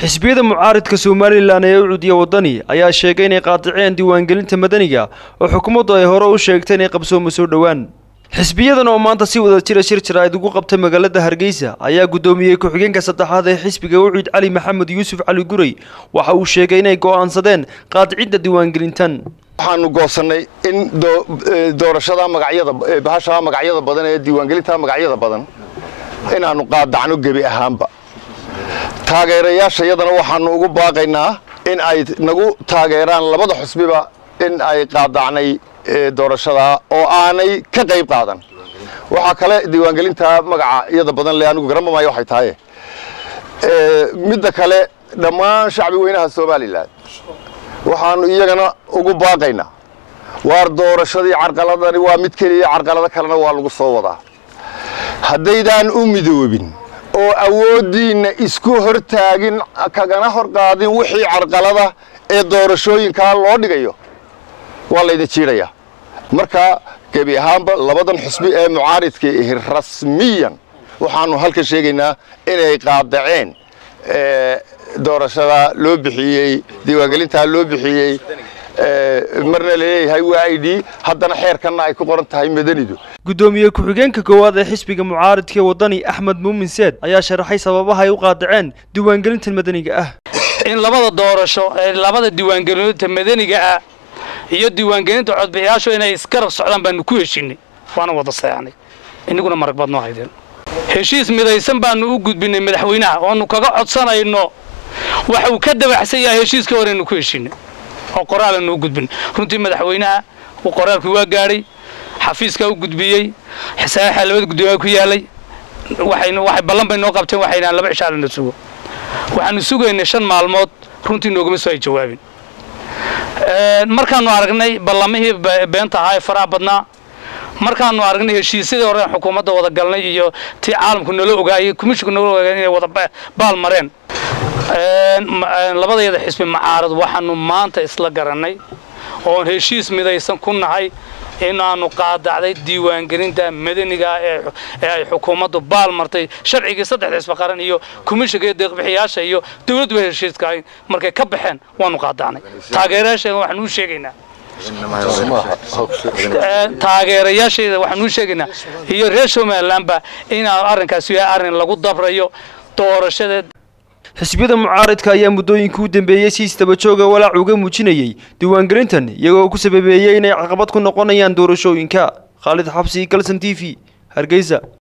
xisbiyada mucaaradka Soomaaliland ee u cudiya wadani ayaa sheegay inay qaadaceen diiwaangelinta madaniga oo xukuumaddu ay hore u sheegtay inay qabsoomo soo dhawaan. xisbiyadan oo maanta si wada jira shir ay ugu qabtay magaalada Hargeysa ayaa gudoomiyay ku-xigeenka saddexaad ee xisbiga Ucid Cali Maxamed Yuusuf Cali Guray waxa uu sheegay inay go'aansadeen qaadicida diiwaangelintan. waxaanu goosanay in doorashada magacyada badan ee diiwaangelinta magacyada badan inaanu qaadacno gebi ahaanba. taageerayaashayadana waxaanu ugu baaqaynaa in ay nagu taageeraan labada xusbiba in ay qaadacnay doorashada oo aanay ka qayb qaadan. waxa kale diiwaangelinta magacyada badan le anigu garamaayo waxay tahay midda kale dhammaan shacbi weynaha Soomaaliland waxaanu iyagana ugu baaqaynaa waar doorashadii carqaladani waa mid kaliya carqalada kalena waa lagu soo wadaa haddaydan u midoobin oo awoodiina isku hortaagin kagana horqaadin wixii carqalada ee doorashooyinka loo dhigayo waa la idin jiiraya. marka gebi ahaanba labadan xisbi ee mucaaridka rasmiyan waxaanu halka sheegaynaa inay qaadaceen doorashada loo bixiyay diiwaangelinta loo bixiyay marna leeyahay ID haddana xeerkana ay ku qoran tahay madanidu. gudoomiye ku-xigeenka koowaad ee xisbiga mucaaradka wadani Axmed Muumin Seed ayaa sharaxay sababaha ay u qaadaceen diiwaangelinta madaniga ah. in labada doorasho ee labada diiwaangelinta madaniga ah iyo diiwaangelinta codbixiyaashu inay iska socdaan baan ku heshiinay waana wada saxanay inaguna marag badno haydeen heshiis midaysan baan u gudbinay madaxweynaha oo kaga codsanayno waxa uu ka dabaxsan yahay heshiiska hore inuu ku heshiinay oo qoraal inuu gudbin runtii madaxweynaha uu qoraalkii waa gaaray xafiiska u gudbiyay xisaaxa labada gudoomiye ku yaalay waxay ballan bay noo qabteen waxayna laba cishaar la sugo waxaanu sugaynay 5 maalmood runtii nooguma soo jawaabin. markaanu aragnay ballamihii beenta ahaa faraha badnaa markaanu aragnay heshiisyadii hore xukuumadda wada galnay iyo tii caalamku nala ogaayay komishanku nala ogaayay inay wada baal mareen labadayada xisbi mucaarad waxaanu maanta isla garanay oo heshiis midaysan ku nahay inaanu qaadacday diiwaangelinta madaniga ee ay xukuumaddu baal martay sharciga saddex xisbi qaran iyo komishanka deeq-bixiyaasha iyo dawladda heshiiska markay ka baxeen waanu qaadacnay. taageerayaasha waxaan u sheegaynaa iyo reer Somaliland in arrinkaasi yahay arrin lagu dabrayo doorashada. xisbiyada mucaaradka ayaa muddooyinkii u dambeeyay si istaba jooga walaac uga muujinayay diiwaangelintan iyagoo ku sababeeyay inay caqabad ku noqonayaan doorashooyinka. Khalid Xabsi, Galsan TV, Hargeysa.